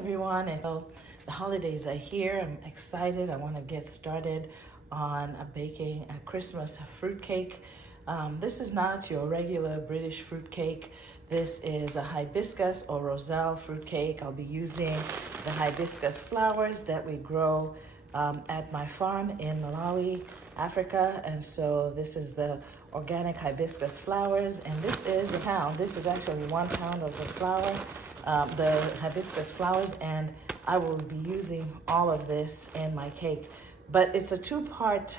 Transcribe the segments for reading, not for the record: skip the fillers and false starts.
everyone. And so the holidays are here. I'm excited. I want to get started on baking a Christmas fruit cake. This is not your regular British fruit cake. This is a hibiscus or Roselle fruit cake. I'll be using the hibiscus flowers that we grow at my farm in Malawi, Africa. And so this is the organic hibiscus flowers, and this is a pound. This is actually 1 pound of the flower, the hibiscus flowers, and I will be using all of this in my cake. But it's a two-part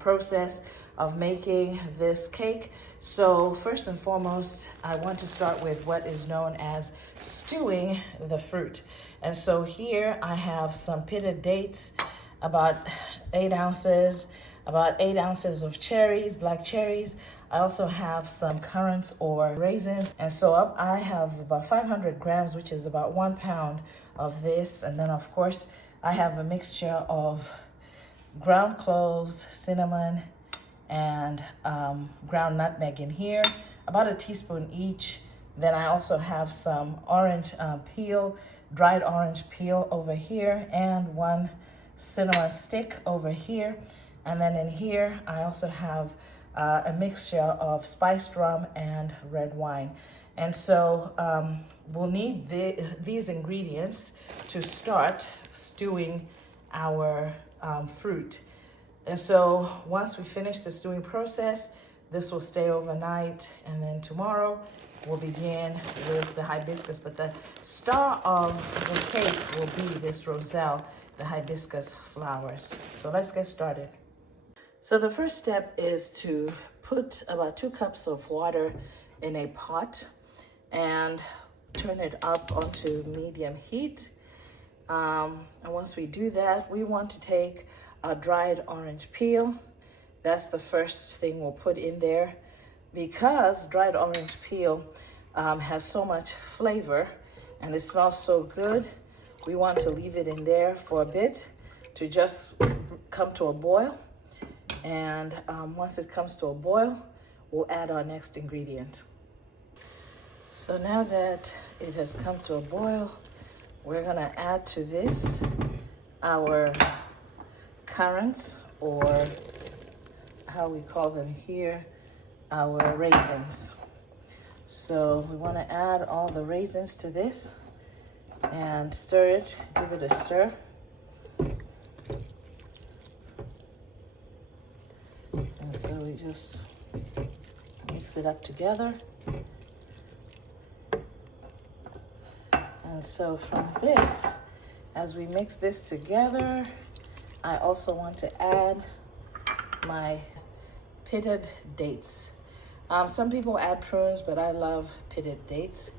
process of making this cake. So first and foremost, I want to start with what is known as stewing the fruit. And so here I have some pitted dates, about 8 ounces, about 8 ounces of cherries, black cherries. I also have some currants or raisins. And so I have about 500 grams, which is about 1 pound of this. And then of course, I have a mixture of ground cloves, cinnamon, and ground nutmeg in here, about a teaspoon each. Then I also have some orange peel, dried orange peel over here, and 1 cinnamon stick over here. And then in here, I also have a mixture of spiced rum and red wine. And so we'll need these ingredients to start stewing our fruit. And so once we finish the stewing process, this will stay overnight, and then tomorrow we'll begin with the hibiscus. But the star of the cake will be this Roselle, the hibiscus flowers. So let's get started. So the first step is to put about 2 cups of water in a pot and turn it up onto medium heat. And once we do that, we want to take a dried orange peel. That's the first thing we'll put in there. Because dried orange peel has so much flavor and it smells so good, we want to leave it in there for a bit to just come to a boil. And once it comes to a boil, we'll add our next ingredient. So now that it has come to a boil, we're gonna add to this our currants, or how we call them here, our raisins. So we want to add all the raisins to this and stir it, give it a stir. And so we just mix it up together. And so from this, as we mix this together, I also want to add my pitted dates. Some people add prunes, but I love pitted dates.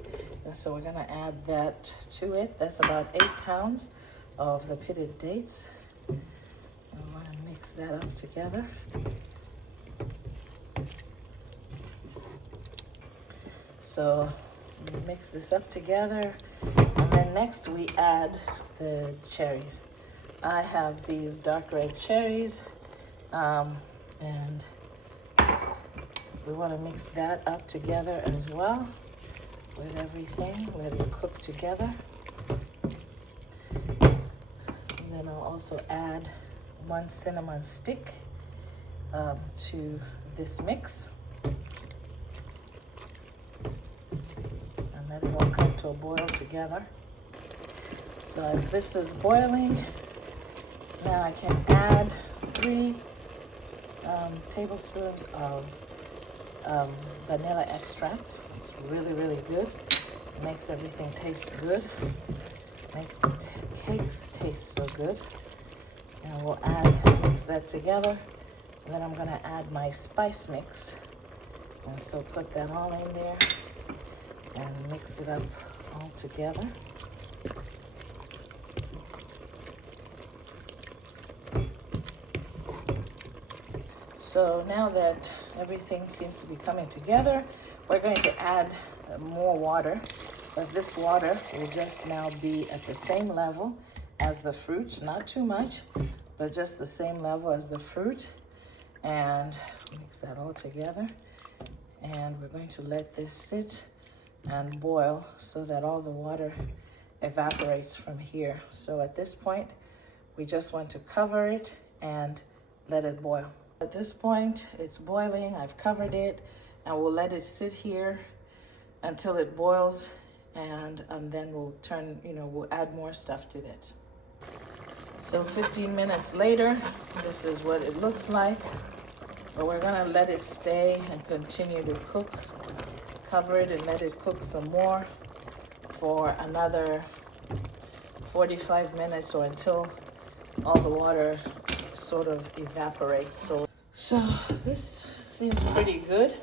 And so we're gonna add that to it. That's about 8 pounds of the pitted dates. And we wanna mix that up together. So we mix this up together. And then next we add the cherries. I have these dark red cherries, and we want to mix that up together as well with everything, let it cook together. And then I'll also add 1 cinnamon stick to this mix. And let it all come to a boil together. So as this is boiling, now I can add 3 tablespoons of vanilla extract. It's really, really good. It makes everything taste good. Makes the cakes taste so good. And we'll mix that together. And then I'm gonna add my spice mix. And so put that all in there and mix it up all together. So now that everything seems to be coming together, we're going to add more water. But this water will just now be at the same level as the fruit, not too much, but just the same level as the fruit. And mix that all together. And we're going to let this sit and boil so that all the water evaporates from here. So at this point, we just want to cover it and let it boil. At this point, it's boiling. I've covered it, and we'll let it sit here until it boils, and then we'll we'll add more stuff to it. So 15 minutes later, this is what it looks like. But we're gonna let it stay and continue to cook. Cover it and let it cook some more for another 45 minutes or until all the water sort of evaporates. So this seems pretty good.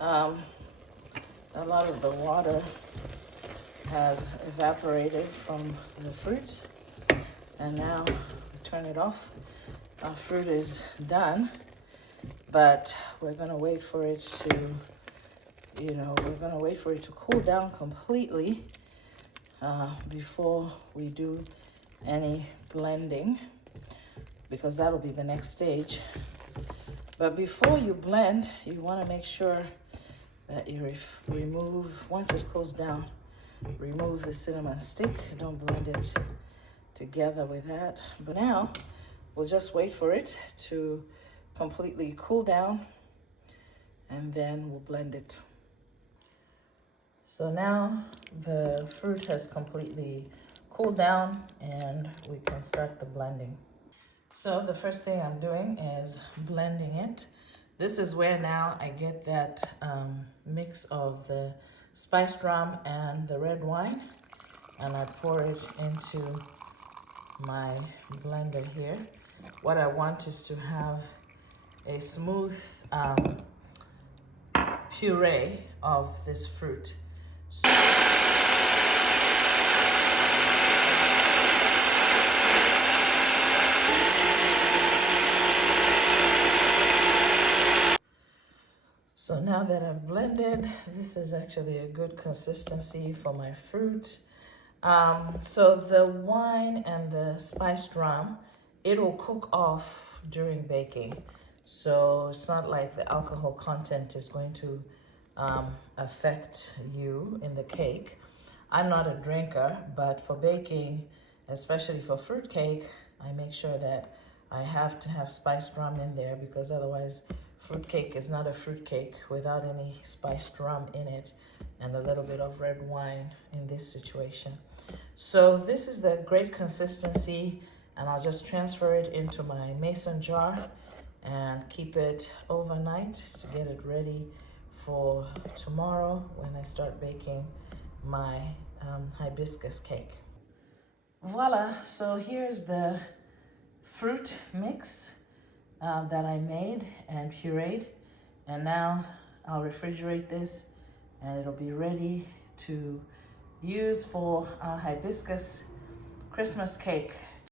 A lot of the water has evaporated from the fruit, and now we turn it off. Our fruit is done, but we're gonna wait for it to, cool down completely before we do any blending, because that'll be the next stage. But before you blend, you want to make sure that you remove, once it cools down, remove the cinnamon stick. Don't blend it together with that. But now we'll just wait for it to completely cool down, and then we'll blend it. So now the fruit has completely cooled down, and we can start the blending. So the first thing I'm doing is blending it. This is where now I get that mix of the spiced rum and the red wine, and I pour it into my blender here. What I want is to have a smooth puree of this fruit. So now that I've blended, this is actually a good consistency for my fruit. So the wine and the spiced rum, it'll cook off during baking. So it's not like the alcohol content is going to affect you in the cake. I'm not a drinker, but for baking, especially for fruit cake, I make sure that I have to have spiced rum in there, because otherwise fruit cake is not a fruit cake without any spiced rum in it and a little bit of red wine in this situation. So this is the great consistency, and I'll just transfer it into my mason jar and keep it overnight to get it ready for tomorrow when I start baking my hibiscus cake. Voila, so here's the fruit mix that I made and pureed, and now I'll refrigerate this and it'll be ready to use for our hibiscus Christmas cake.